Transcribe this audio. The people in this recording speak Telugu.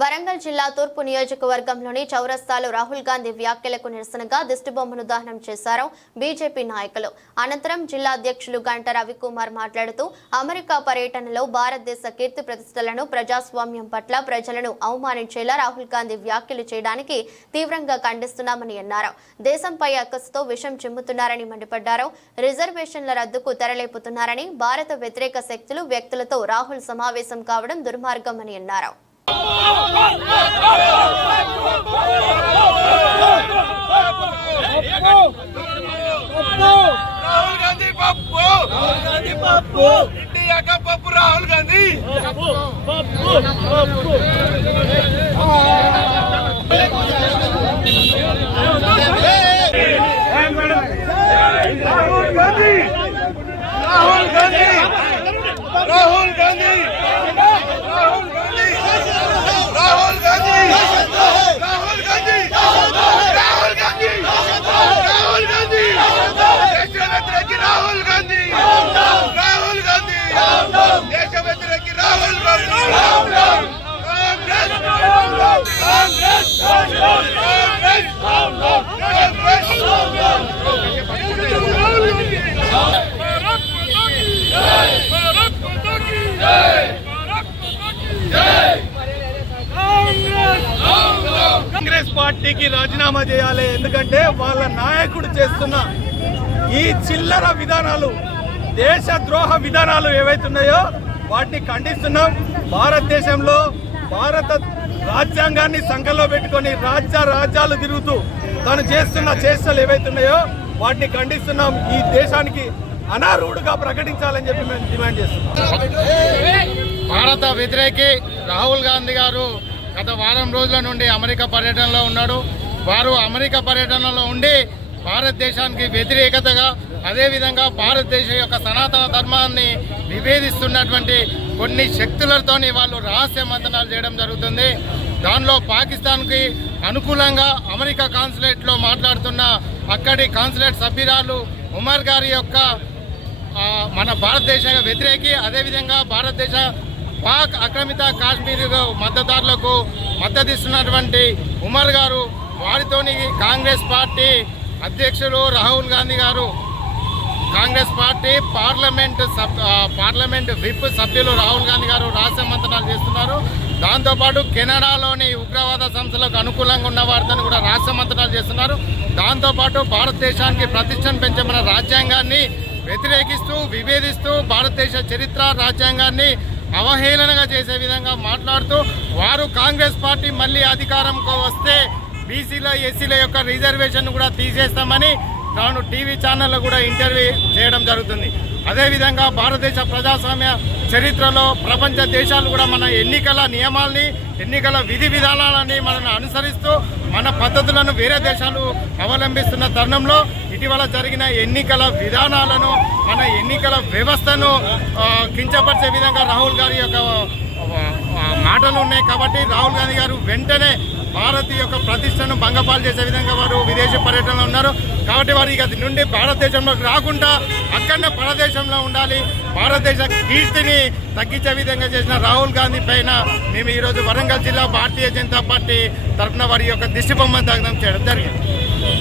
వరంగల్ జిల్లా తూర్పు నియోజకవర్గంలోని చౌరస్తాలో రాహుల్ గాంధీ వ్యాఖ్యలకు నిరసనగా దిష్టిబొమ్మను దహనం చేశారు బీజేపీ నాయకులు. అనంతరం జిల్లా అధ్యక్షులు గంట రవికుమార్ మాట్లాడుతూ అమెరికా పర్యటనలో భారతదేశ కీర్తి ప్రతిష్టలను ప్రజాస్వామ్యం పట్ల ప్రజలను అవమానించేలా రాహుల్ గాంధీ వ్యాఖ్యలు చేయడానికి తీవ్రంగా ఖండిస్తున్నామని అన్నారు. దేశంపై అక్కసుతో విషం చిమ్ముతున్నారని మండిపడ్డారు. రిజర్వేషన్ల రద్దుకు తెరలేపుతున్నారని భారత వ్యతిరేక శక్తులు వ్యక్తులతో రాహుల్ సమావేశం కావడం దుర్మార్గమని అన్నారు. రాహుల్ గాంధీ పప్పు. రాహుల్ గాంధీ పప్పు. ఇండియా కా పప్పు. రాహుల్ గాంధీ రాహుల్ గాంధీ రాహుల్ గాంధీ రాహుల్ గాంధీ రాహుల్ గాంధీ రాహుల్ గాంధీ రాహుల్ గాంధీ రాహుల్ గాంధీ రాహుల్ గాంధీ దేశ వ్యతిరేకి రాహుల్ గాంధీ రాహుల్ గాంధీ దేశ వ్యతిరేకి రాహుల్ గాంధీ కాంగ్రెస్ కాంగ్రెస్ కాంగ్రెస్ కాంగ్రెస్ పార్టీకి రాజీనామా చేయాలి. ఎందుకంటే వాళ్ళ నాయకుడు చేస్తున్న ఈ చిల్లర విధానాలు దేశ ద్రోహ విధానాలు ఏవైతున్నాయో వాటిని ఖండిస్తున్నాం. భారతదేశంలో భారత రాజ్యాంగాన్ని సంఘంలో పెట్టుకొని రాజ్య రాజ్యాలు తిరుగుతూ తను చేస్తున్న చేష్టలు ఏవైతున్నాయో వాటిని ఖండిస్తున్నాం. ఈ దేశానికి అనర్హుడుగా ప్రకటించాలని చెప్పి మేము డిమాండ్ చేస్తున్నాం. భారత వ్యతిరేకి రాహుల్ గాంధీ గారు గత వారం రోజుల నుండి అమెరికా పర్యటనలో ఉన్నాడు. వారు అమెరికా పర్యటనలో ఉండి భారతదేశానికి వ్యతిరేకతగా అదేవిధంగా భారతదేశం యొక్క సనాతన ధర్మాన్ని నివేదిస్తున్నటువంటి కొన్ని శక్తులతోని వాళ్ళు రహస్య మంతనాలు చేయడం జరుగుతుంది. దానిలో పాకిస్తాన్కి అనుకూలంగా అమెరికా కాన్సులేట్లో మాట్లాడుతున్న అక్కడి కాన్సులేట్ సభ్యురాలు ఉమర్ గారి యొక్క మన భారతదేశ వ్యతిరేకి అదేవిధంగా భారతదేశ పాక్ ఆక్రమిత కాశ్మీర్ మద్దతుదారులకు మద్దతిస్తున్నటువంటి ఉమర్ గారు వారితోని కాంగ్రెస్ పార్టీ అధ్యక్షులు Rahul Gandhi garu Congress party parliament sub parliament whip సభ్యులు రాహుల్ గాంధీ గారు రాష్ట్రమంతనాలు చేస్తున్నారు. దాంతోపాటు కెనడాలోని ఉగ్రవాద సంస్థలకు అనుకూలంగా ఉన్న వారితో కూడా రహస్య చేస్తున్నారు. దాంతోపాటు భారతదేశానికి ప్రతిష్టను పెంచమన్న రాజ్యాంగాన్ని వ్యతిరేకిస్తూ విభేదిస్తూ భారతదేశ చరిత్ర రాజ్యాంగాన్ని అవహేళనగా చేసే విధంగా మాట్లాడుతూ వారు కాంగ్రెస్ పార్టీ మళ్ళీ అధికారంకు వస్తే బీసీల ఎస్సీల యొక్క రిజర్వేషన్ కూడా తీసేస్తామని తాను టీవీ ఛానల్లో కూడా ఇంటర్వ్యూ చేయడం జరుగుతుంది. అదేవిధంగా భారతదేశ ప్రజాస్వామ్య చరిత్రలో ప్రపంచ దేశాలు కూడా మన ఎన్నికల నియమాల్ని ఎన్నికల విధి విధానాలని మనల్ని అనుసరిస్తూ మన పద్ధతులను వేరే దేశాలు అవలంబిస్తున్న తరుణంలో ఇటీవల జరిగిన ఎన్నికల విధానాలను మన ఎన్నికల వ్యవస్థను కించపరిచే విధంగా రాహుల్ గారి యొక్క మాటలు ఉన్నాయి కాబట్టి రాహుల్ గాంధీ గారు వెంటనే భారత్ యొక్క ప్రతిష్టను భంగపాలు చేసే విధంగా వారు విదేశీ పర్యటనలో ఉన్నారు. కాబట్టి వారు ఇక నుండి భారతదేశంలోకి రాకుండా అక్కడనే పరదేశంలో ఉండాలి. భారతదేశ కీర్తిని తగ్గించే విధంగా చేసిన రాహుల్ గాంధీ పైన మేము ఈరోజు వరంగల్ జిల్లా భారతీయ జనతా పార్టీ తరఫున వారి యొక్క దిష్టి బొమ్మను దగ్ధం చేయడం జరిగింది.